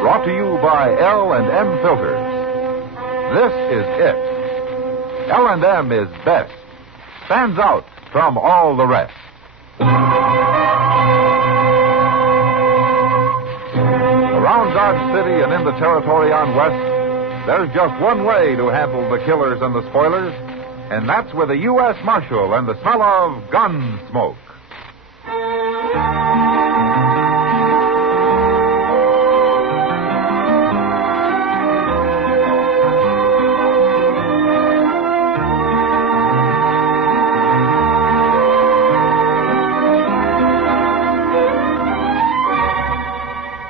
Brought to you by L&M Filters. This is it. L&M is best. Stands out from all the rest. Around Dodge City and in the territory on West, there's just one way to handle the killers and the spoilers, and that's with a U.S. Marshal and the smell of Gunsmoke.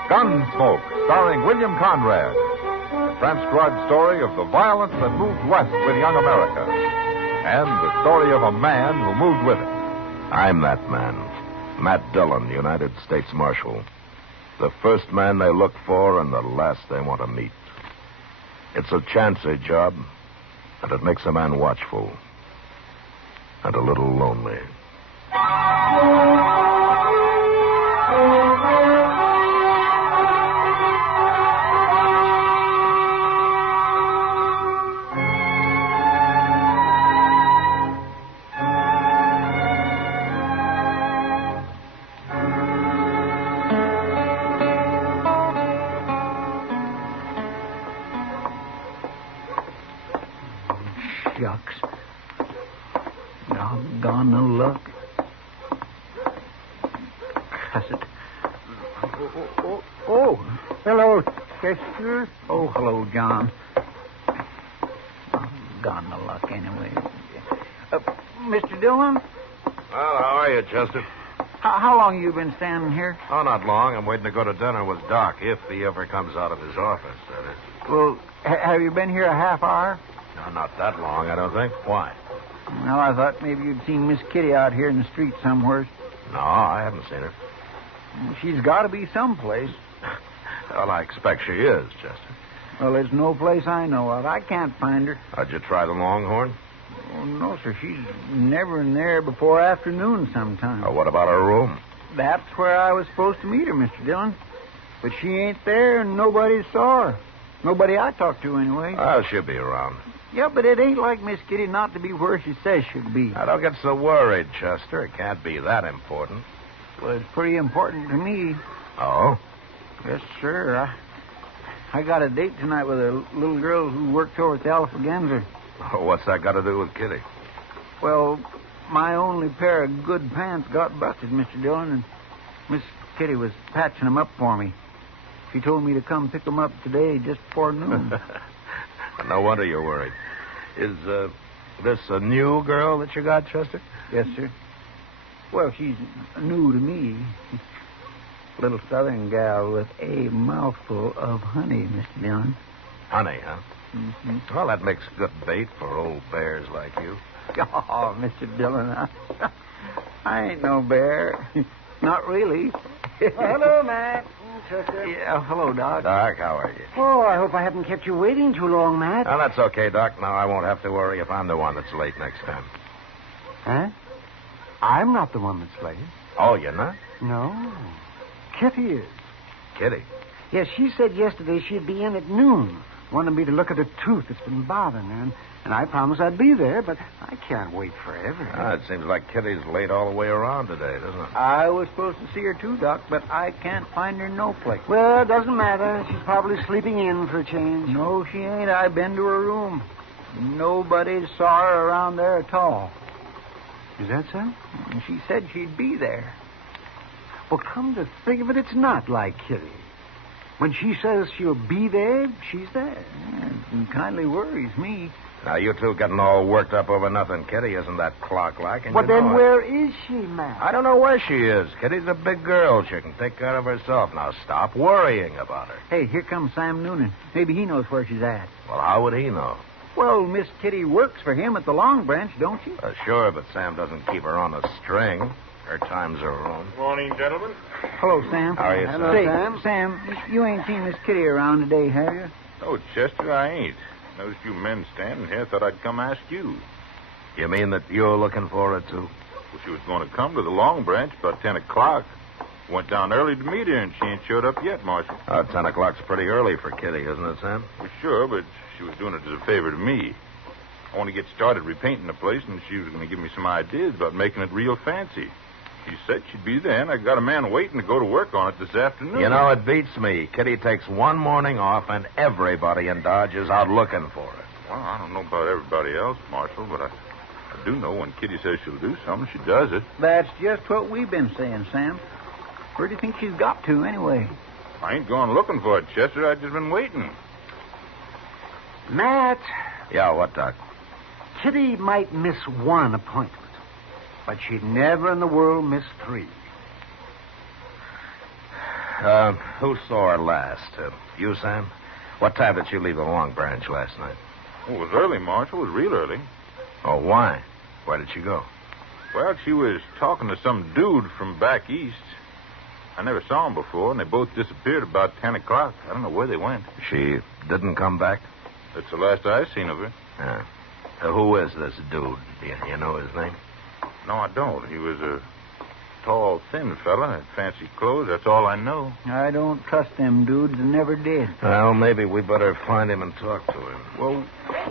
Gunsmoke, starring William Conrad. The transcribed story of the violence that moved west with young America. And the story of a man who moved with it. I'm that man. Matt Dillon, United States Marshal. The first man they look for and the last they want to meet. It's a chancy job, and it makes a man watchful. And a little lonely. Shucks. Doggone the luck. Cuss it. Oh, hello, Chester. Oh, hello, John. Doggone the luck, anyway. Mr. Dillon? Well, how are you, Chester? How long you been standing here? Oh, not long. I'm waiting to go to dinner with Doc, if he ever comes out of his office, that is. Well, have you been here a half hour? No, not that long, I don't think. Why? Well, I thought maybe you'd seen Miss Kitty out here in the street somewhere. No, I haven't seen her. She's got to be someplace. Well, I expect she is, Chester. Well, there's no place I know of. I can't find her. How'd you try the Longhorn? Oh, no, sir. She's never in there before afternoon sometime. Oh, what about her room? That's where I was supposed to meet her, Mr. Dillon. But she ain't there, and nobody saw her. Nobody I talked to, anyway. Oh, she'll be around. Yeah, but it ain't like Miss Kitty not to be where she says she'll be. Now, don't get so worried, Chester. It can't be that important. Well, it's pretty important to me. Oh? Yes, sir. I got a date tonight with a little girl who works over at the Alphagenzer. Oh, what's that got to do with Kitty? Well, my only pair of good pants got busted, Mr. Dillon, and Miss Kitty was patching them up for me. She told me to come pick them up today just before noon. No wonder you're worried. Is this a new girl that you got, Chester? Yes, sir. Well, she's new to me. Little southern gal with a mouthful of honey, Mr. Dillon. Honey, huh? Mm-hmm. Well, that makes good bait for old bears like you. Oh, Mr. Dillon, I ain't no bear. Not really. Hello, Matt. Chester. Yeah, hello, Doc. Doc, how are you? Oh, I hope I haven't kept you waiting too long, Matt. Oh, that's okay, Doc. Now I won't have to worry if I'm the one that's late next time. Huh? I'm not the one that's late. Oh, you're not? No. Kitty is. Kitty? Yes, she said yesterday she'd be in at noon. Wanted me to look at a tooth that's been bothering her, and I promised I'd be there, but I can't wait forever. It seems like Kitty's late all the way around today, doesn't it? I was supposed to see her too, Doc, but I can't find her no place. Well, it doesn't matter. She's probably sleeping in for a change. No, she ain't. I've been to her room. Nobody saw her around there at all. Is that so? And she said she'd be there. Well, come to think of it, it's not like Kitty. When she says she'll be there, she's there. Yeah, it kindly worries me. Now, you two getting all worked up over nothing. Kitty isn't that clock-like, and Well, you know then it. where is she, Matt? I don't know where she is. Kitty's a big girl. She can take care of herself. Now, stop worrying about her. Hey, here comes Sam Noonan. Maybe he knows where she's at. Well, how would he know? Well, Miss Kitty works for him at the Long Branch, don't she? Sure, but Sam doesn't keep her on a string. Her time's her own. Morning, gentlemen. Hello, Sam. How are you, Hello, Say, Sam. Sam, you ain't seen Miss Kitty around today, have you? Oh, Chester, I ain't. Noticed you men standing here. Thought I'd come ask you. You mean that you're looking for her, too? Well, she was going to come to the Long Branch about 10 o'clock. Went down early to meet her, and she ain't showed up yet, Marshal. 10 o'clock's pretty early for Kitty, isn't it, Sam? Well, sure, but she was doing it as a favor to me. I want to get started repainting the place, and she was going to give me some ideas about making it real fancy. She said she'd be there, and I got a man waiting to go to work on it this afternoon. You know, it beats me. Kitty takes one morning off, and everybody in Dodge is out looking for it. Well, I don't know about everybody else, Marshal, but I do know when Kitty says she'll do something, she does it. That's just what we've been saying, Sam. Where do you think she's got to, anyway? I ain't gone looking for it, Chester. I've just been waiting. Matt, Yeah, what, Doc? Kitty might miss one appointment, but she'd never in the world miss 3. Who saw her last? You, Sam? What time did she leave the Long Branch last night? Oh, it was early, Marshal. It was real early. Oh, why? Where did she go? Well, she was talking to some dude from back east. I never saw him before, and they both disappeared about 10 o'clock. I don't know where they went. She didn't come back? That's the last I seen of her. Yeah. Who is this dude? You know his name? No, I don't. He was a tall, thin fella, had fancy clothes. That's all I know. I don't trust them dudes and never did. Well, maybe we better find him and talk to him. Well,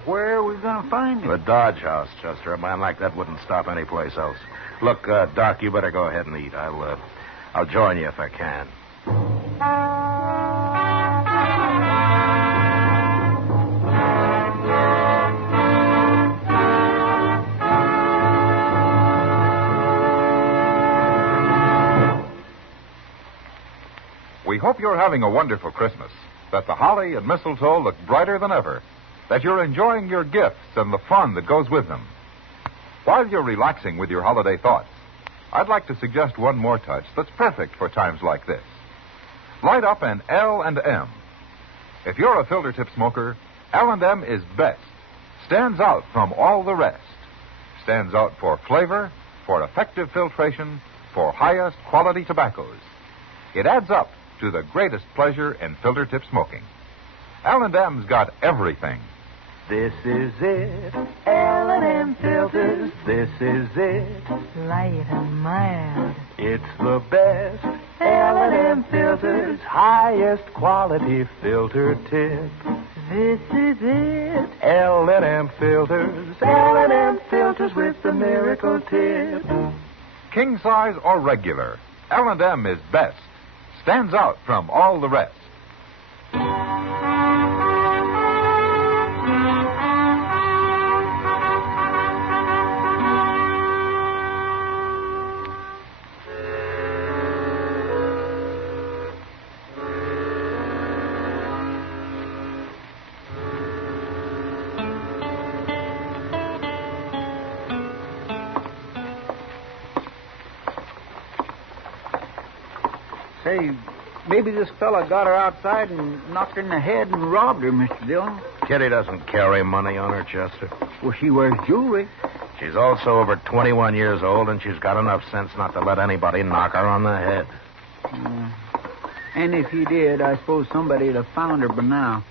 where are we going to find him? The Dodge House, Chester. A man like that wouldn't stop any place else. Look, Doc, you better go ahead and eat. I'll join you if I can. We hope you're having a wonderful Christmas, that the holly and mistletoe look brighter than ever, that you're enjoying your gifts and the fun that goes with them. While you're relaxing with your holiday thoughts, I'd like to suggest one more touch that's perfect for times like this. Light up an L&M. If you're a filter tip smoker, L&M is best. Stands out from all the rest. Stands out for flavor, for effective filtration, for highest quality tobaccos. It adds up to the greatest pleasure in filter tip smoking. L&M's got everything. This is it, L&M filters, this is it. Light and mild. It's the best, L&M filters, highest quality filter tip. This is it. L&M filters, L&M filters with the miracle tip. King size or regular, L&M is best. Stands out from all the rest. Say, maybe this fella got her outside and knocked her in the head and robbed her, Mr. Dillon. Kitty doesn't carry money on her, Chester. Well, she wears jewelry. She's also over 21 years old, and she's got enough sense not to let anybody knock her on the head. And if he did, I suppose somebody'd have found her by now.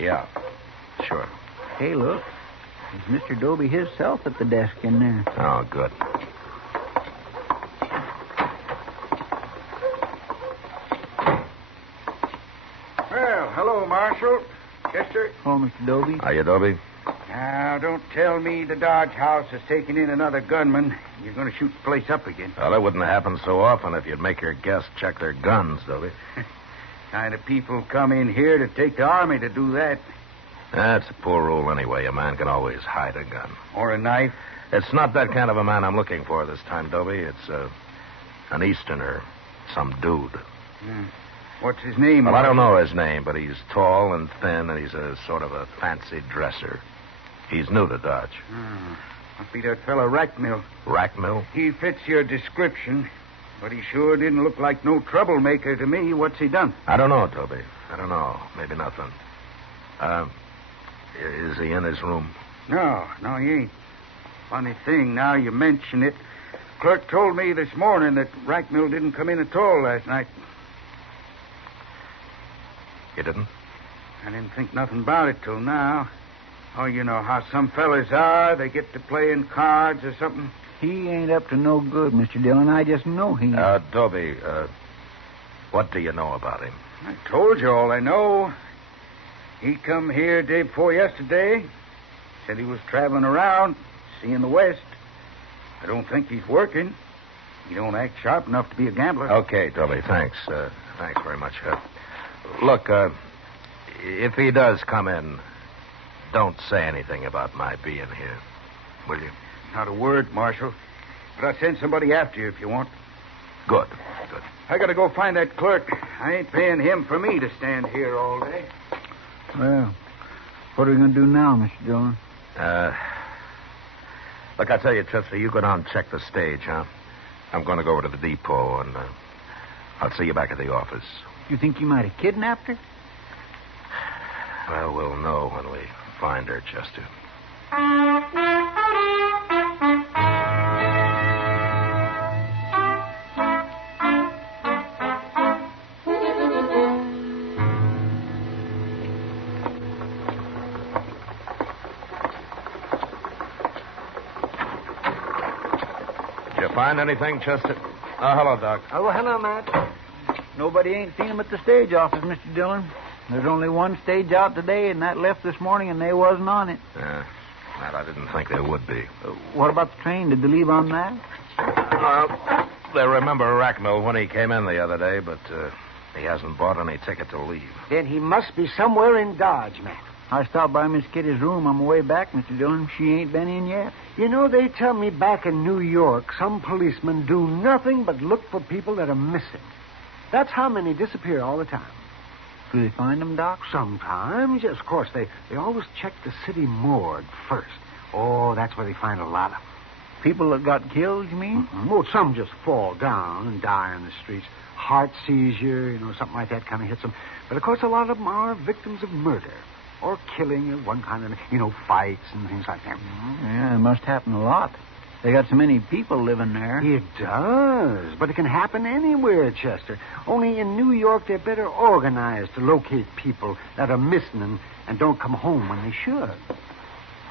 Yeah, sure. Hey, look. There's Mr. Dobie himself at the desk in there. Oh, good. Well, hello, Marshal. Chester. Oh, Mr. Dobie. Are you, Dobie? Now, don't tell me the Dodge House has taken in another gunman. You're going to shoot the place up again. Well, it wouldn't happen so often if you'd make your guests check their guns, Dobie. Kind of people come in here to take the army to do that. That's a poor rule anyway. A man can always hide a gun. Or a knife. It's not that kind of a man I'm looking for this time, Dobie. It's an Easterner, some dude. What's his name? Well, I don't know his name, but he's tall and thin, and he's a sort of a fancy dresser. He's new to Dodge. Must be that fellow Rackmill. Rackmill? He fits your description, but he sure didn't look like no troublemaker to me. What's he done? I don't know, Toby. I don't know. Maybe nothing. Is he in his room? No, he ain't. Funny thing, now you mention it. Clerk told me this morning that Rackmill didn't come in at all last night. He didn't? I didn't think nothing about it till now. Oh, you know how some fellas are. They get to playing cards or something. He ain't up to no good, Mr. Dillon. I just know he ain't. Dobie, what do you know about him? I told you all I know. He come here day before yesterday. Said he was traveling around, seeing the West. I don't think he's working. He don't act sharp enough to be a gambler. Okay, Dobie, thanks. Thanks very much. Look, if he does come in, don't say anything about my being here, will you? Not a word, Marshal. But I'll send somebody after you if you want. Good. I gotta go find that clerk. I ain't paying him for me to stand here all day. Well, what are we going to do now, Mr. Dillon? Look, I tell you, Chester, you go down and check the stage, huh? I'm going to go over to the depot, and I'll see you back at the office. You think you might have kidnapped her? Well, we'll know when we find her, Chester. Find anything, Chester? Oh, hello, Doc. Oh, hello, Matt. Nobody ain't seen him at the stage office, Mr. Dillon. There's only one stage out today, and that left this morning, and they wasn't on it. Yeah, Matt, I didn't think there would be. What about the train? Did they leave on that? They remember Rackmill when he came in the other day, but he hasn't bought any ticket to leave. Then he must be somewhere in Dodge, Matt. I stopped by Miss Kitty's room on my way back, Mr. Dillon. She ain't been in yet. You know, they tell me back in New York, some policemen do nothing but look for people that are missing. That's how many disappear all the time. Do they find them, Doc? Sometimes, yes, of course. They always check the city morgue first. Oh, that's where they find a lot of them. People that got killed, you mean? Mm-hmm. Well, some just fall down and die on the streets. Heart seizure, something like that kind of hits them. But, of course, a lot of them are victims of murder. Or killing of one kind of, fights and things like that. Yeah, it must happen a lot. They got so many people living there. It does. But it can happen anywhere, Chester. Only in New York, they're better organized to locate people that are missing and don't come home when they should.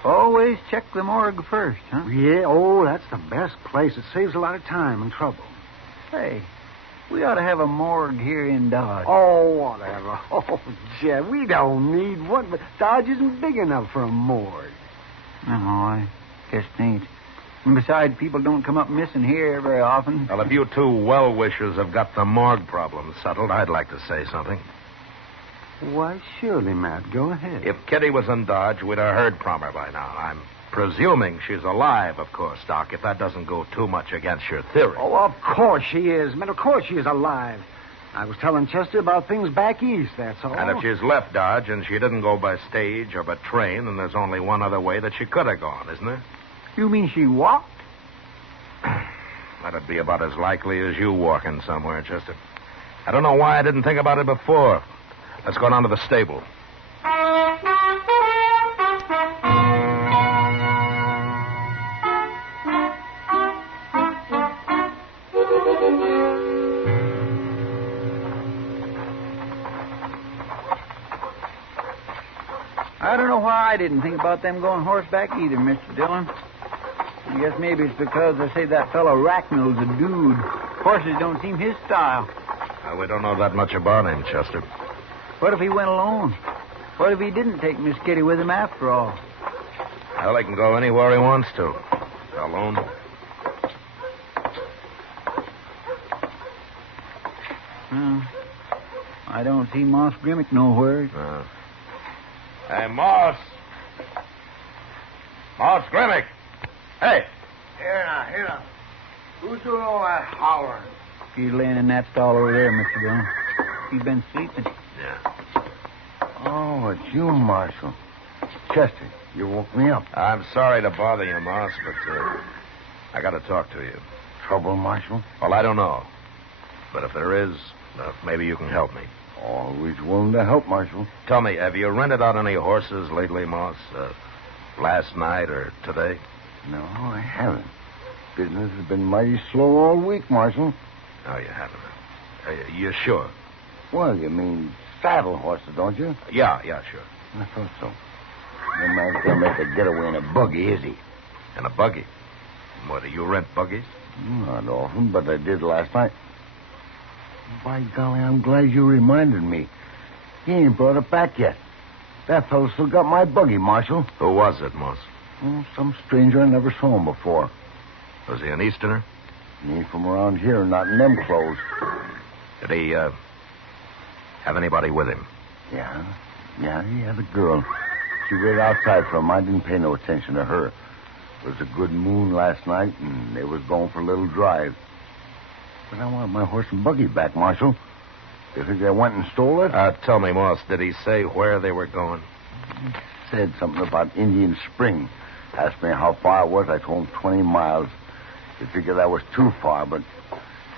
Always check the morgue first, huh? Yeah, oh, that's the best place. It saves a lot of time and trouble. Hey, we ought to have a morgue here in Dodge. Oh, whatever. Oh, Jeff, we don't need one, but Dodge isn't big enough for a morgue. No, I guess it ain't. And besides, people don't come up missing here very often. Well, if you two well-wishers have got the morgue problem settled, I'd like to say something. Why, surely, Matt. Go ahead. If Kitty was in Dodge, we'd have heard from her by now. I'm presuming she's alive, of course, Doc, if that doesn't go too much against your theory. Oh, of course she is, man. Of course she is alive. I was telling Chester about things back east, that's all. And if she's left Dodge and she didn't go by stage or by train, then there's only one other way that she could have gone, isn't there? You mean she walked? That'd be about as likely as you walking somewhere, Chester. I don't know why I didn't think about it before. Let's go down to the stable. I don't know why I didn't think about them going horseback either, Mr. Dillon. I guess maybe it's because they say that fellow Rackmill's a dude. Horses don't seem his style. We don't know that much about him, Chester. What if he went alone? What if he didn't take Miss Kitty with him after all? Well, he can go anywhere he wants to. Alone. I don't see Moss Grimmick nowhere. Hey, Moss. Moss Grimmick. Hey. Here now. Who's doing all that hollering? He's laying in that stall over there, Mr. Dillon. He's been sleeping. Yeah. Oh, it's you, Marshal. Chester, you woke me up. I'm sorry to bother you, Moss, but I got to talk to you. Trouble, Marshal? Well, I don't know. But if there is, maybe you can help me. Always willing to help, Marshal. Tell me, have you rented out any horses lately, Moss? Last night or today? No, I haven't. Business has been mighty slow all week, Marshal. No, you haven't. You sure? Well, you mean saddle horses, don't you? Yeah, sure. I thought so. No man's gonna make a getaway in a buggy, is he? In a buggy? What, do you rent buggies? Not often, but I did last night. By golly, I'm glad you reminded me. He ain't brought it back yet. That fellow still got my buggy, Marshal. Who was it, Moss? Oh, some stranger I never saw him before. Was he an Easterner? He ain't from around here, not in them clothes. Did he, have anybody with him? Yeah, he had a girl. She waited outside for him. I didn't pay no attention to her. It was a good moon last night, and they was going for a little drive. But I want my horse and buggy back, Marshal. You think they went and stole it? Tell me, Moss, did he say where they were going? He said something about Indian Spring. Asked me how far it was. I told him 20 miles. He figured that was too far, but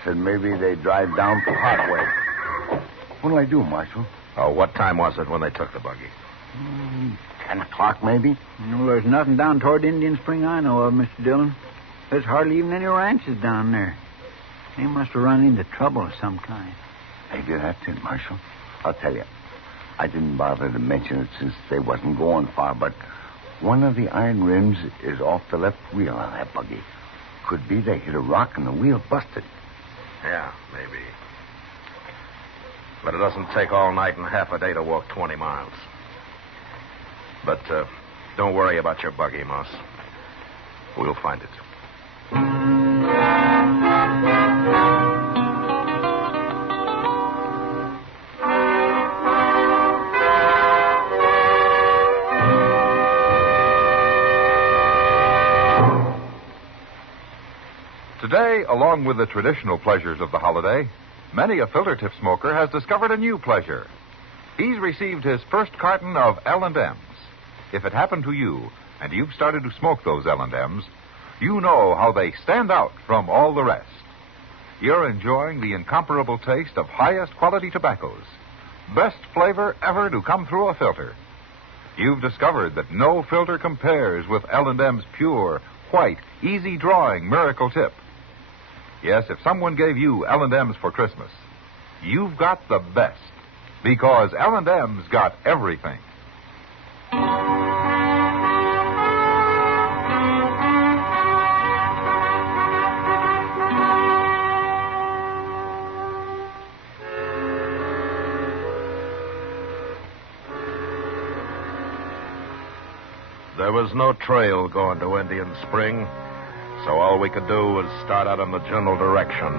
said maybe they'd drive down to Hartway. What'll I do, Marshal? Oh, what time was it when they took the buggy? 10 o'clock, maybe? No, there's nothing down toward Indian Spring I know of, Mr. Dillon. There's hardly even any ranches down there. They must have run into trouble of some kind. Maybe that's it, Marshal. I'll tell you. I didn't bother to mention it since they wasn't going far, but one of the iron rims is off the left wheel on that buggy. Could be they hit a rock and the wheel busted. Yeah, maybe. But it doesn't take all night and half a day to walk 20 miles. But don't worry about your buggy, Moss. We'll find it. Today, along with the traditional pleasures of the holiday, many a filter tip smoker has discovered a new pleasure. He's received his first carton of L&M's. If it happened to you, and you've started to smoke those L&M's, you know how they stand out from all the rest. You're enjoying the incomparable taste of highest quality tobaccos. Best flavor ever to come through a filter. You've discovered that no filter compares with L&M's pure, white, easy-drawing miracle tip. Yes, if someone gave you L&M's for Christmas, you've got the best, because L&M's got everything. There was no trail going to Indian Spring, so all we could do was start out in the general direction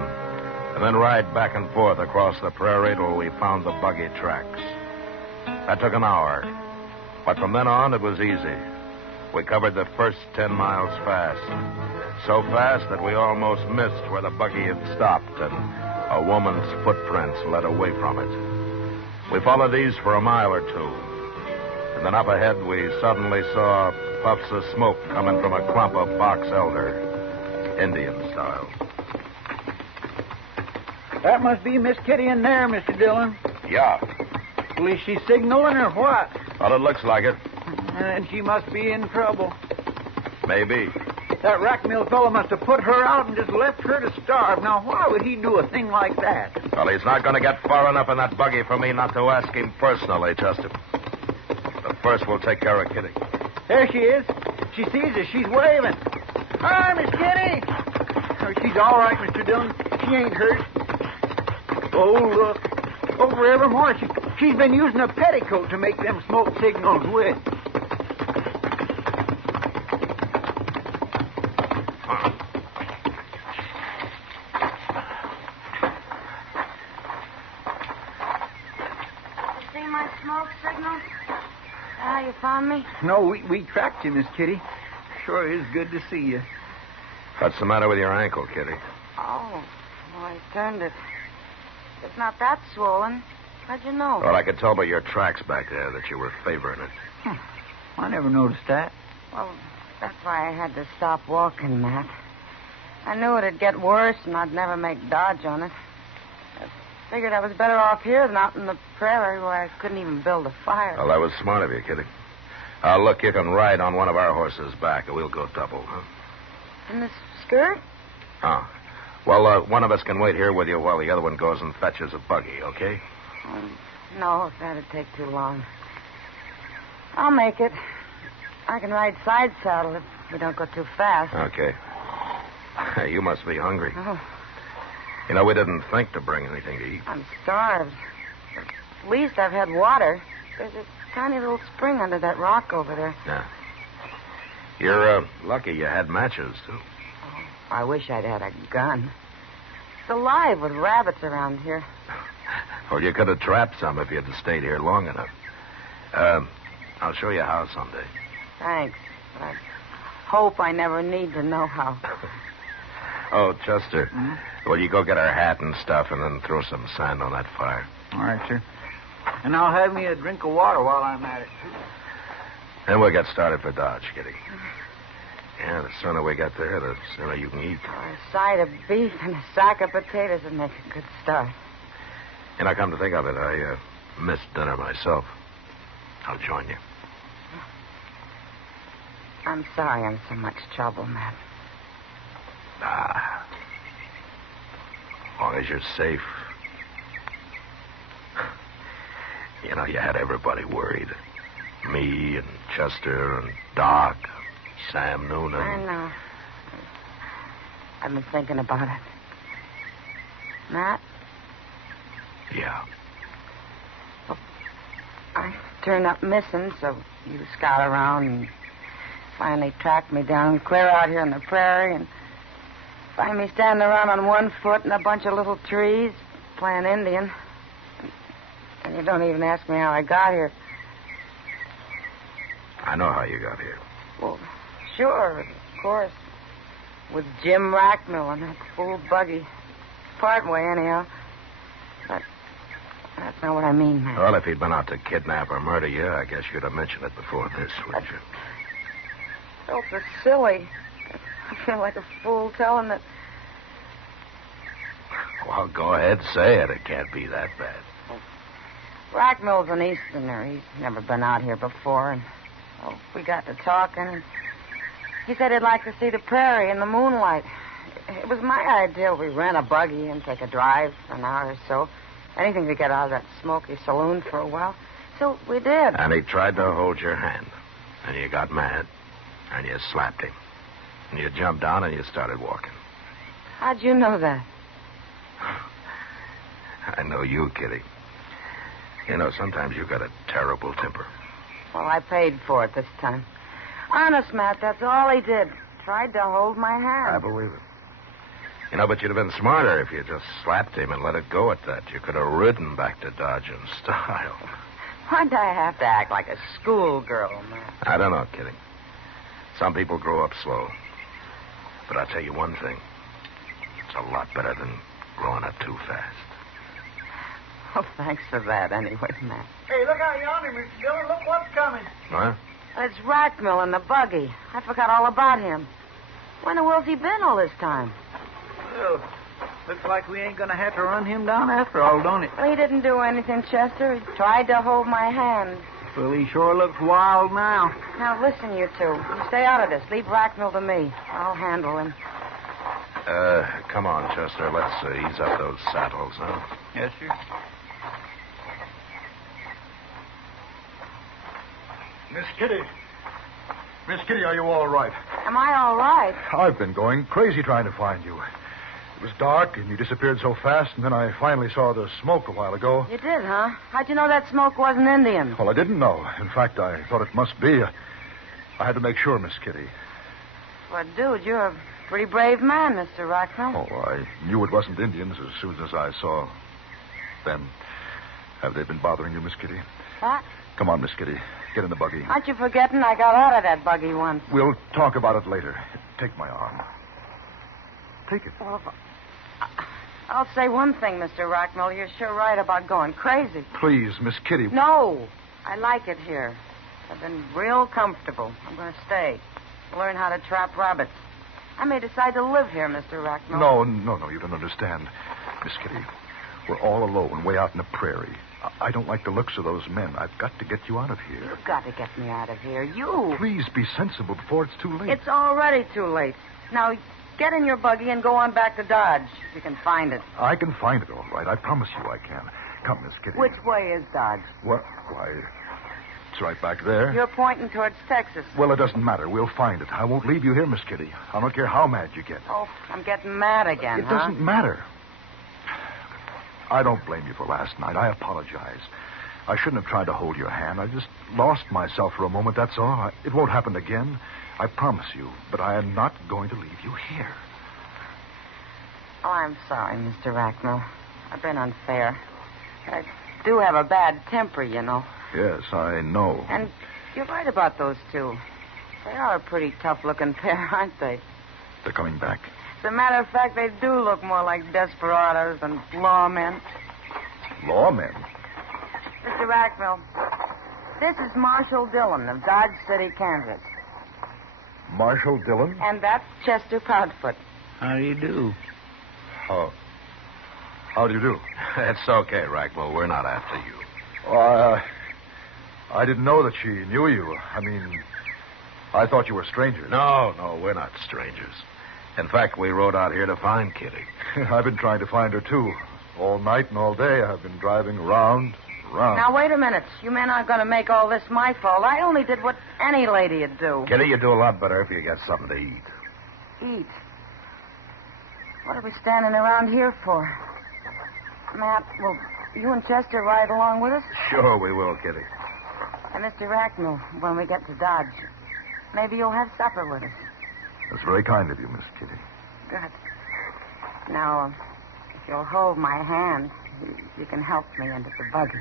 and then ride back and forth across the prairie till we found the buggy tracks. That took an hour, but from then on it was easy. We covered the first 10 miles fast, so fast that we almost missed where the buggy had stopped and a woman's footprints led away from it. We followed these for a mile or two. And then up ahead, we suddenly saw puffs of smoke coming from a clump of box elder, Indian style. That must be Miss Kitty in there, Mr. Dillon. Yeah. Well, is she signaling or what? Well, it looks like it. And she must be in trouble. Maybe. That rack mill fellow must have put her out and just left her to starve. Now, why would he do a thing like that? Well, he's not going to get far enough in that buggy for me not to ask him personally, Chester. But first, we'll take care of Kitty. There she is. She sees us. She's waving. Hi, Miss Kitty. Oh, she's all right, Mr. Dillon. She ain't hurt. Oh, look. Over evermore. She's been using a petticoat to make them smoke signals with. You see my smoke signal? How you found me? No, we tracked you, Miss Kitty. Sure is good to see you. What's the matter with your ankle, Kitty? Oh, well, I turned it. It's not that swollen. How'd you know? Well, I could tell by your tracks back there that you were favoring it. I never noticed that. Well, that's why I had to stop walking, Matt. I knew it'd get worse and I'd never make dodge on it. I figured I was better off here than out in the prairie where I couldn't even build a fire. Well, that was smart of you, Kitty. Look, you can ride on one of our horses back, and we'll go double, huh? In this skirt? Oh. Well, one of us can wait here with you while the other one goes and fetches a buggy, okay? No, that'd take too long. I'll make it. I can ride side saddle if we don't go too fast. Okay. You must be hungry. Oh, You know, we didn't think to bring anything to eat. I'm starved. At least I've had water. There's a tiny little spring under that rock over there. Yeah. You're lucky you had matches, too. I wish I'd had a gun. It's alive with rabbits around here. Well, you could have trapped some if you'd stayed here long enough. I'll show you how someday. Thanks. But I hope I never need to know how. Oh, Chester, will you go get our hat and stuff and then throw some sand on that fire? All right, sir. And I'll have me a drink of water while I'm at it. Then we'll get started for Dodge, Kitty. Yeah, the sooner we get there, the sooner you can eat. A side of beef and a sack of potatoes would make a good start. And I come to think of it, I missed dinner myself. I'll join you. I'm sorry I'm so much trouble, Matt. Ah. As long as you're safe. You know, you had everybody worried. Me and Chester and Doc, Sam Noonan. I know. I've been thinking about it. Matt? Yeah. Well, I turned up missing, so you scout around and finally tracked me down clear out here in the prairie and find me standing around on one foot in a bunch of little trees playing Indian. And you don't even ask me how I got here. I know how you got here. Well, sure, of course. With Jim Rackmill and that fool buggy. Part way, anyhow. But that's not what I mean, man. Well, if he'd been out to kidnap or murder you, I guess you'd have mentioned it before this, wouldn't you? I felt so silly. I feel like a fool telling that. Well, go ahead, say it. It can't be that bad. Rackmill's an Easterner. He's never been out here before, and we got to talking, and he said he'd like to see the prairie in the moonlight. It was my idea. We rent a buggy and take a drive for an hour or so. Anything to get out of that smoky saloon for a while. So we did. And he tried to hold your hand. And you got mad. And you slapped him. And you jumped down and you started walking. How'd you know that? I know you, Kitty. You know, sometimes you got a terrible temper. Well, I paid for it this time. Honest, Matt, that's all he did. Tried to hold my hand. I believe it. You know, but you'd have been smarter if you just slapped him and let it go at that. You could have ridden back to Dodge in style. Why'd I have to act like a schoolgirl, Matt? I don't know, Kitty. Some people grow up slow. But I'll tell you one thing. It's a lot better than growing up too fast. Oh, thanks for that anyway, Matt. Hey, look out yonder, Mr. Dillon. Look what's coming. What? It's Rackmill in the buggy. I forgot all about him. Where in the world's he been all this time? Well, looks like we ain't going to have to run him down after all, don't it? Well, he didn't do anything, Chester. He tried to hold my hand. Well, he sure looks wild now. Now, listen, you two. You stay out of this. Leave Rackmill to me. I'll handle him. Come on, Chester. Let's ease up those saddles, huh? Yes, sir. Miss Kitty. Miss Kitty, are you all right? Am I all right? I've been going crazy trying to find you. It was dark, and you disappeared so fast, and then I finally saw the smoke a while ago. You did, huh? How'd you know that smoke wasn't Indian? Well, I didn't know. In fact, I thought it must be. I had to make sure, Miss Kitty. Well, dude, you're a pretty brave man, Mr. Rackmill. Oh, I knew it wasn't Indians as soon as I saw them. Have they been bothering you, Miss Kitty? What? Come on, Miss Kitty. Get in the buggy. Aren't you forgetting I got out of that buggy once? We'll talk about it later. Take my arm. Take it. Well, I'll say one thing, Mr. Rackmill. You're sure right about going crazy. Please, Miss Kitty. No. I like it here. I've been real comfortable. I'm going to stay. Learn how to trap rabbits. I may decide to live here, Mr. Rackmill. No, you don't understand. Miss Kitty, we're all alone, way out in the prairie. I don't like the looks of those men. I've got to get you out of here. You've got to get me out of here. You. Please be sensible before it's too late. It's already too late. Now, get in your buggy and go on back to Dodge, if you can find it. I can find it, all right. I promise you I can. Come, Miss Kitty. Which way is Dodge? What? Why, it's right back there. You're pointing towards Texas. Well, it doesn't matter. We'll find it. I won't leave you here, Miss Kitty. I don't care how mad you get. Oh, I'm getting mad again, It doesn't matter. I don't blame you for last night. I apologize. I shouldn't have tried to hold your hand. I just lost myself for a moment, that's all. It won't happen again. I promise you. But I am not going to leave you here. Oh, I'm sorry, Mr. Racknell. I've been unfair. I do have a bad temper, you know. Yes, I know. And you're right about those two. They are a pretty tough-looking pair, aren't they? They're coming back. As a matter of fact, they do look more like desperados than lawmen. Lawmen? Mr. Racknell, this is Marshal Dillon of Dodge City, Kansas. Marshal Dillon? And that's Chester Proudfoot. How do you do? Oh. How do you do? It's okay, Racknell. We're not after you. I didn't know that she knew you. I mean, I thought you were strangers. No, we're not strangers. In fact, we rode out here to find Kitty. I've been trying to find her, too. All night and all day, I've been driving around. Now, wait a minute. You men aren't going to make all this my fault. I only did what any lady'd do. Kitty, you do a lot better if you get something to eat. Eat? What are we standing around here for? Matt, will you and Chester ride along with us? Sure we will, Kitty. And Mr. Racknell, when we get to Dodge, maybe you'll have supper with us. That's very kind of you, Miss Kitty. Good. Now, if you'll hold my hand, you can help me into the buggy.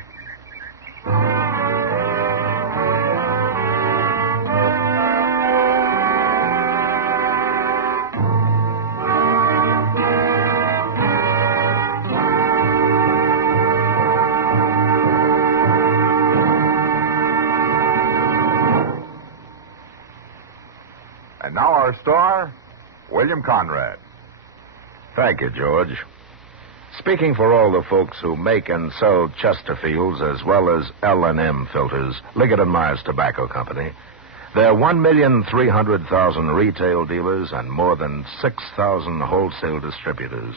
And now our star, William Conrad. Thank you, George. Speaking for all the folks who make and sell Chesterfields as well as L&M filters, Liggett & Myers Tobacco Company, there are 1,300,000 retail dealers and more than 6,000 wholesale distributors.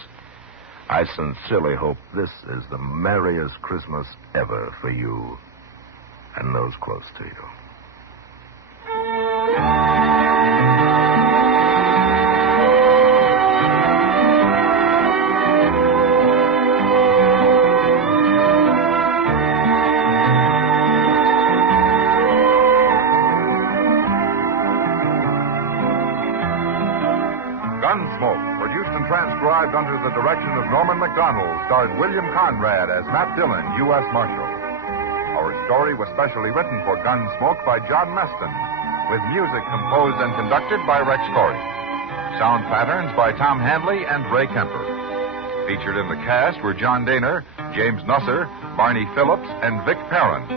I sincerely hope this is the merriest Christmas ever for you and those close to you. Gunsmoke, produced and transcribed under the direction of Norman Macdonnell, starred William Conrad as Matt Dillon, U.S. Marshal. Our story was specially written for Gunsmoke by John Meston, with music composed and conducted by Rex Corey. Sound patterns by Tom Handley and Ray Kemper. Featured in the cast were John Daner, James Nusser, Barney Phillips, and Vic Perrin.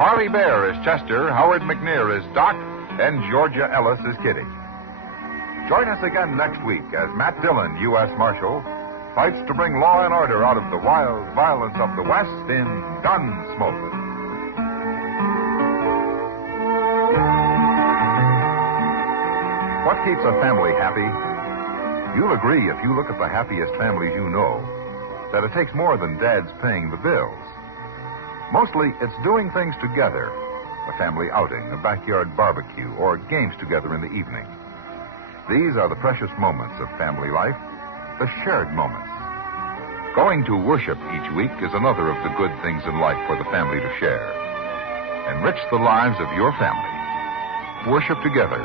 Harley Bear is Chester, Howard McNear is Doc, and Georgia Ellis is Kitty. Join us again next week as Matt Dillon, U.S. Marshal, fights to bring law and order out of the wild violence of the West in Gunsmoke. What keeps a family happy? You'll agree if you look at the happiest families you know that it takes more than Dad's paying the bills. Mostly, it's doing things together. A family outing, a backyard barbecue, or games together in the evening. These are the precious moments of family life, the shared moments. Going to worship each week is another of the good things in life for the family to share. Enrich the lives of your family. Worship together.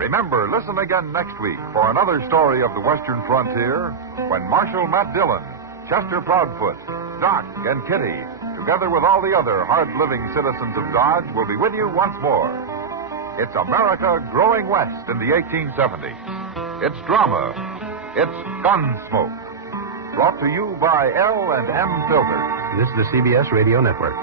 Remember, listen again next week for another story of the Western frontier when Marshal Matt Dillon, Chester Proudfoot, Doc, and Kitty, together with all the other hard-living citizens of Dodge, will be with you once more. It's America growing west in the 1870s. It's drama. It's Gunsmoke. Brought to you by L&M Filters. This is the CBS Radio Network.